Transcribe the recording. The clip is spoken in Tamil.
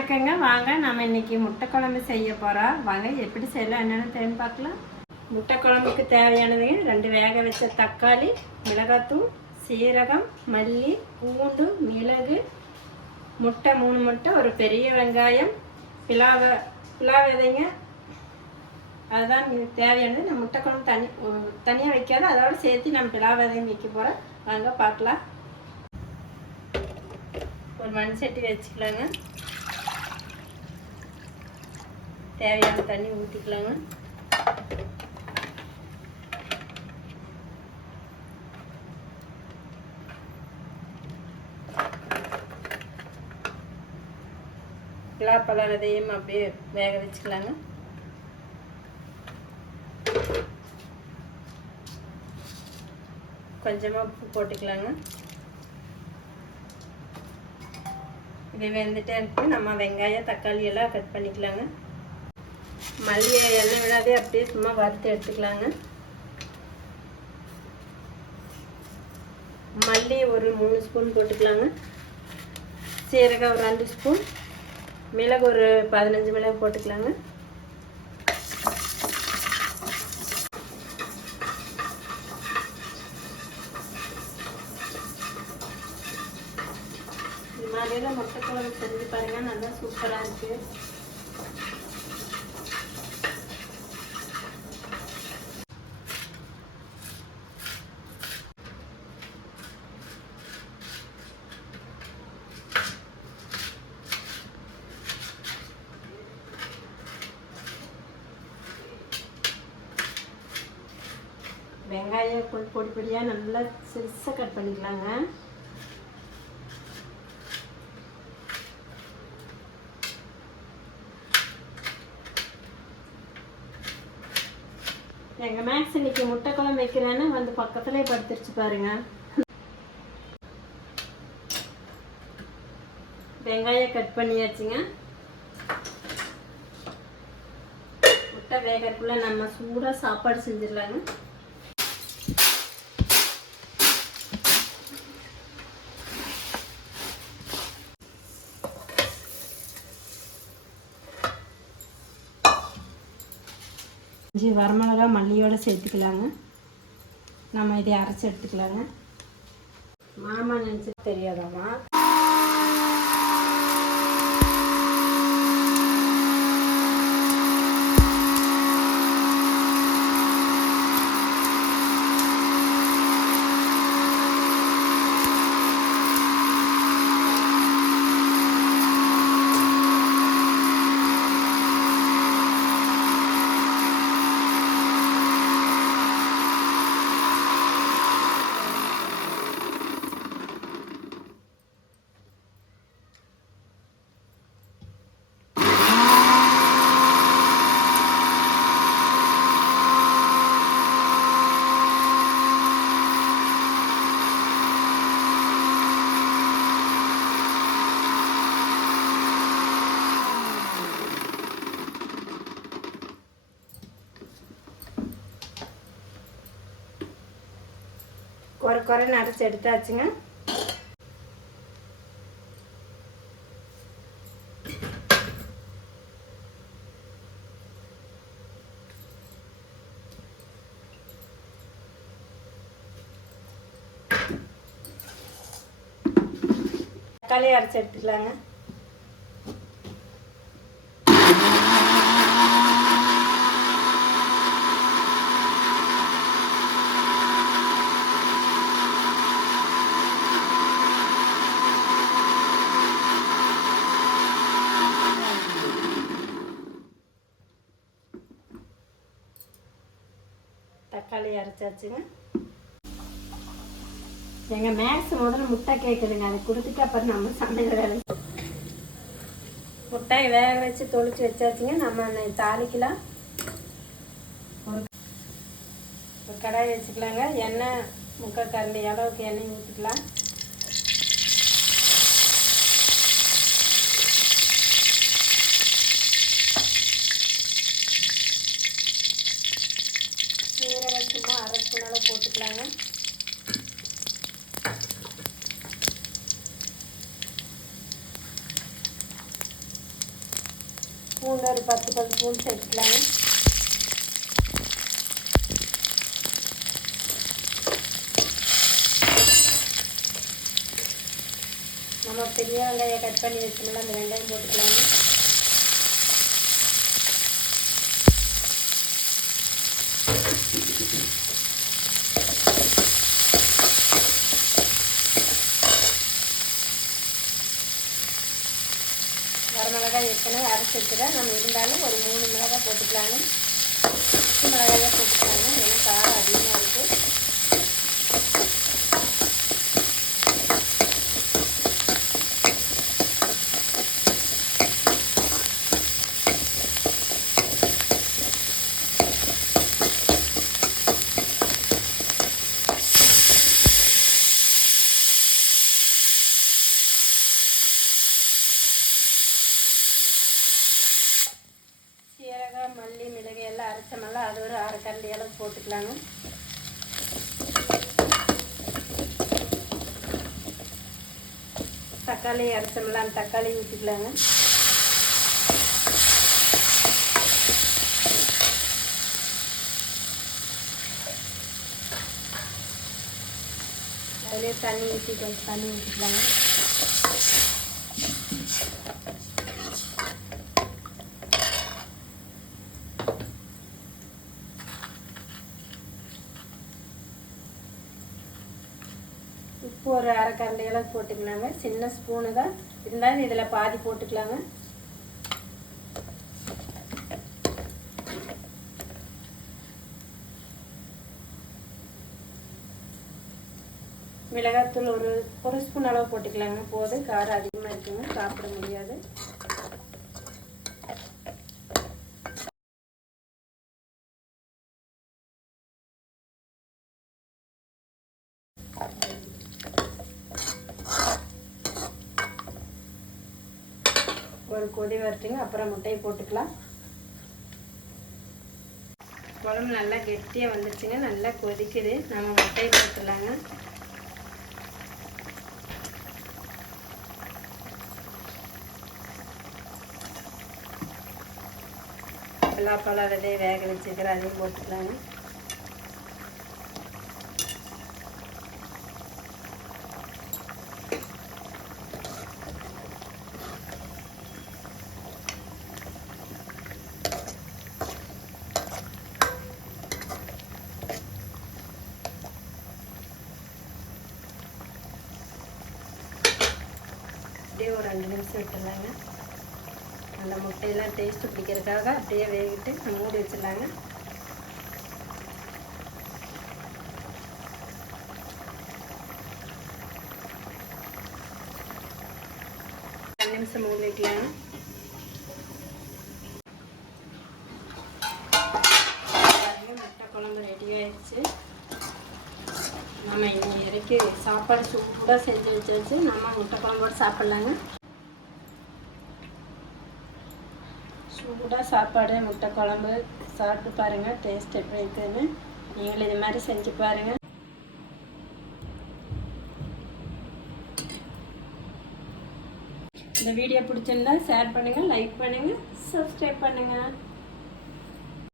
வணக்கங்க. வாங்க நம்ம இன்னைக்கு முட்டை குழம்பு செய்ய போகிறோம். வாங்க எப்படி செய்யலாம் என்னென்னு தெரிஞ்சு பார்க்கலாம். முட்டை குழம்புக்கு தேவையானதுங்க 2 வேக வச்ச தக்காளி, மிளகாத்தூள், சீரகம், மல்லி, பூண்டு, மிளகு, முட்டை 3 முட்டை, ஒரு பெரிய வெங்காயம், பிலாவ விதைங்க. அதுதான் தேவையானது. நம்ம முட்டை குழம்பு தனியாக வைக்காது, அதோடு சேர்த்து நம்ம பிலாவ விதையும் வைக்க போகிறோம். வாங்க பார்க்கலாம். ஒரு மண் சட்டி வச்சுக்கலாங்க. தேவையான தண்ணி ஊற்றிக்கலாங்க. பலாப்பழ விதையும் அப்படியே வேக வச்சுக்கலாங்க. கொஞ்சமாக உப்பு போட்டுக்கலாங்க. இது வெந்துட்டே இருக்கு. நம்ம வெங்காயம் தக்காளி எல்லாம் கட் பண்ணிக்கலாங்க. மல்லியை எண்ணெய் விடாதே அப்படியே சும்மா வறுத்து எடுத்துக்கலாங்க. மல்லி ஒரு 3 ஸ்பூன் போட்டுக்கலாங்க. சீரகம் ஒரு 2 ஸ்பூன், மிளகு ஒரு 15 மிளகு போட்டுக்கலாங்க. இது மாதிரிலாம் முட்டை குழம்பு செஞ்சு பாருங்க, நல்லா சூப்பராக இருக்கு. வெங்காயம் பொடி பொடியாக நல்லா சிறுசாக கட் பண்ணிக்கலாங்க. எங்கள் மேக்ஸ் இன்னைக்கு முட்டை குழம்பு வைக்கிறேன்னு வந்து பக்கத்துலேயே படுத்துருச்சு பாருங்க. வெங்காயம் கட் பண்ணியாச்சுங்க. முட்டை வேகக்குள்ள நம்ம சூடாக சாப்பாடு செஞ்சிடலாங்க. வரமிளகா மல்லியோடு சேர்த்துக்கலாங்க. நம்ம இதை அரைச்சி எடுத்துக்கலாங்க. மாமா நினச்சி தெரியாதாமா. குறைன்னு அரைச்சி எடுத்தாச்சுங்க. தக்காளி அரைச்சி எடுத்துக்கலாங்க. தக்காளி அரைச்சாச்சுங்க. எங்கள் மேக்ஸ் முதல்ல முட்டை கேட்குதுங்க, அதை கொடுத்துட்டு அப்புறம் நம்ம சமையல் வேலை. முட்டையை வேக வச்சு தொளிச்சு வச்சாச்சுங்க. நம்ம தாளிக்கலாம். ஒரு கடாய் வச்சுக்கலாங்க. எண்ணெய் 3/4 கரண்டி அளவுக்கு எண்ணெய் ஊற்றிக்கலாம். சீரகம் சும்மா 1/2 ஸ்பூன் அளவு போட்டுக்கலாங்க. பூண்டு ஒரு 10 ஸ்பூன் சேர்த்துக்கலாங்க. நம்ம பெரிய வெங்காயம் கட் பண்ணி வச்சோம்ல, அந்த வெங்காயம் போட்டுக்கலாங்க. வரமிளகாய் ஏற்கனவே அரைச்சி வச்சுதான், நம்ம இருந்தாலும் ஒரு 3 மிளகாய் போட்டுக்கலாங்க. 10 மிளகாயாக போட்டுக்கலாங்க, ஏன்னா காரம் அதிகமாக இருக்குது. சீரகம், மல்லி, மிளகு எல்லாம் அரைச்சமெல்லாம் அது ஒரு 1/2 கரண்டி அளவு போட்டுக்கலாங்க. தக்காளி அரைச்சமெல்லாம் தக்காளி ஊற்றிக்கலாங்க. அதிலே தண்ணி ஊற்றி கொஞ்சம் தண்ணி ஊற்றிக்கலாங்க. உப்பு ஒரு 1/2 கரண்டி அளவு போட்டுக்கலாங்க. சின்ன ஸ்பூனு தான் இருந்தாலும் இதில் பாதி போட்டுக்கலாங்க. மிளகாத்தூள் ஒரு ஸ்பூன் அளவு போட்டுக்கலாங்க. போதும், காரம் அதிகமாக இருக்குங்க, சாப்பிட முடியாது. ஒரு கொதி வரட்டுங்க, அப்புறம் முட்டையை போட்டுக்கலாம். குழம்பு நல்லா கெட்டியாக வந்துடுச்சுங்க, நல்லா கொதிக்குது. நம்ம முட்டையை போட்டுடலாங்க. பலாப்பழம் விதையை வேக வச்சுக்கிறேன், அதையும் போட்டுக்கலாங்க. அப்படியே ஒரு 2 நிமிஷம் விட்டுடலாங்க. அந்த முட்டையெல்லாம் டேஸ்ட்டு பிடிக்கிறதுக்காக அப்படியே வேகிட்டு மூடி வச்சிடலாங்க. நிமிஷம் மூடி வைக்கலாங்க. முட்டை குழம்பு ரெடி ஆயிடுச்சு. நம்ம இன்னும் இறக்கி சாப்பாடு சூடாக செஞ்சு வச்சாச்சு. நம்ம முட்டை குழம்போடு சாப்பிட்லாங்க. சூடாக சாப்பாடு முட்டை குழம்பு சாப்பிட்டு பாருங்கள், டேஸ்ட் எப்படி இருக்குதுன்னு. நீங்களும் இது மாதிரி செஞ்சு பாருங்கள். இந்த வீடியோ பிடிச்சிருந்தா ஷேர் பண்ணுங்கள், லைக் பண்ணுங்கள், சப்ஸ்கிரைப் பண்ணுங்கள்.